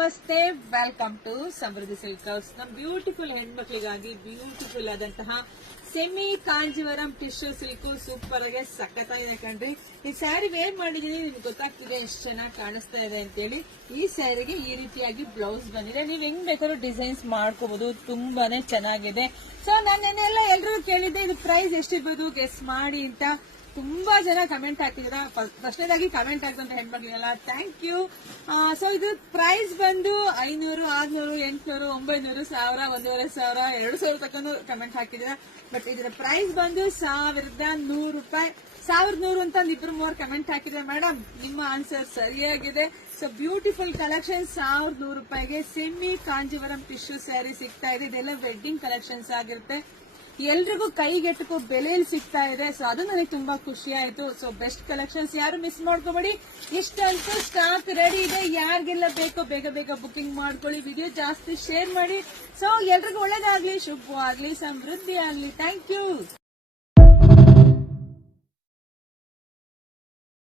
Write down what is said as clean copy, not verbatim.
ನಮಸ್ತೆ, welcome to Samruddhi silk house. ನಮ್ beautiful ಹೆಣ್ಮಕ್ಳಿಗಾಗಿ ಬ್ಯೂಟಿಫುಲ್ ಆದಂತಹ semi Kanjivaram tissue silk super ಆಗಿ ಸಖತ್ತಾಗಿದೆ ಕಣ್ರಿ. ಈ ಸ್ಯಾರಿ ವೇರ್ ಮಾಡಿದೀನಿ, ನಿಮ್ಗೆ ಗೊತ್ತಾಗ್ತಿದೆ ಎಷ್ಟು ಚೆನ್ನಾಗಿ ಕಾಣಿಸ್ತಾ ಇದೆ ಅಂತೇಳಿ. ಈ ಸ್ಯಾರಿಗೆ ಈ ರೀತಿಯಾಗಿ ಬ್ಲೌಸ್ ಬಂದಿದೆ. ನೀವ್ ಹೆಂಗ್ ಬೇಕಾದ್ರೂ ಡಿಸೈನ್ಸ್ ಮಾಡ್ಕೋಬಹುದು, ತುಂಬಾನೇ ಚೆನ್ನಾಗಿದೆ. ಸೊ ನಾನೆಲ್ಲ ಎಲ್ರು ಕೇಳಿದ್ದೆ ಇದು ಪ್ರೈಸ್ ಎಷ್ಟಿರ್ಬೋದು ಗೆಸ್ ಮಾಡಿ ಅಂತ. ತುಂಬಾ ಜನ ಕಮೆಂಟ್ ಹಾಕಿದ್ರ. ಫಸ್ಟ್ನೇದಾಗಿ ಕಮೆಂಟ್ ಹಾಕಿದಂತ ಹೆಣ್ಮಕ್ಳಿಗೆಲ್ಲ ಥ್ಯಾಂಕ್ ಯು. ಸೊ ಇದು ಪ್ರೈಸ್ ಬಂದು 500, 600, 800, 900, 1000, 1500, 2000 ತಕ್ಕನು ಕಮೆಂಟ್ ಹಾಕಿದ್ರ. ಬಟ್ ಇದರ ಪ್ರೈಸ್ ಬಂದು 1100 ರೂಪಾಯಿ. 1100 ಅಂತ ಇಬ್ರು ಮೂವರು ಕಮೆಂಟ್ ಹಾಕಿದ್ರೆ ಮೇಡಮ್, ನಿಮ್ಮ ಆನ್ಸರ್ ಸರಿಯಾಗಿದೆ. ಸೊ ಬ್ಯೂಟಿಫುಲ್ ಕಲೆಕ್ಷನ್ 1100 ರೂಪಾಯಿಗೆ ಸೆಮಿ ಕಾಂಜಿವರಂ ಟಿಶ್ಯೂ ಸ್ಯಾರಿ ಸಿಗ್ತಾ ಇದೆ. ಇದೆಲ್ಲ ವೆಡ್ಡಿಂಗ್ ಕಲೆಕ್ಷನ್ಸ್ ಆಗಿರುತ್ತೆ. ಎಲ್ರಿಗೂ ಕೈಗೆಟಕೋ ಬೆಲೆಯಲ್ಲಿ ಸಿಗ್ತಾ ಇದೆ. ಸೊ ಅದು ನನಗೆ ತುಂಬಾ ಖುಷಿ ಆಯ್ತು. ಸೊ ಬೆಸ್ಟ್ ಕಲೆಕ್ಷನ್ಸ್, ಯಾರು ಮಿಸ್ ಮಾಡ್ಕೋಬೇಡಿ. ಇಷ್ಟಂತೂ ಸ್ಟಾಕ್ ರೆಡಿ ಇದೆ. ಯಾರಿಗೆಲ್ಲ ಬೇಕೋ ಬೇಗ ಬೇಗ ಬುಕಿಂಗ್ ಮಾಡ್ಕೊಳ್ಳಿ. ವಿಡಿಯೋ ಜಾಸ್ತಿ ಶೇರ್ ಮಾಡಿ. ಸೊ ಎಲ್ರಿಗೂ ಒಳ್ಳೇದಾಗ್ಲಿ, ಶುಭವಾಗ್ಲಿ, ಸಮೃದ್ಧಿ ಆಗ್ಲಿ. Thank you.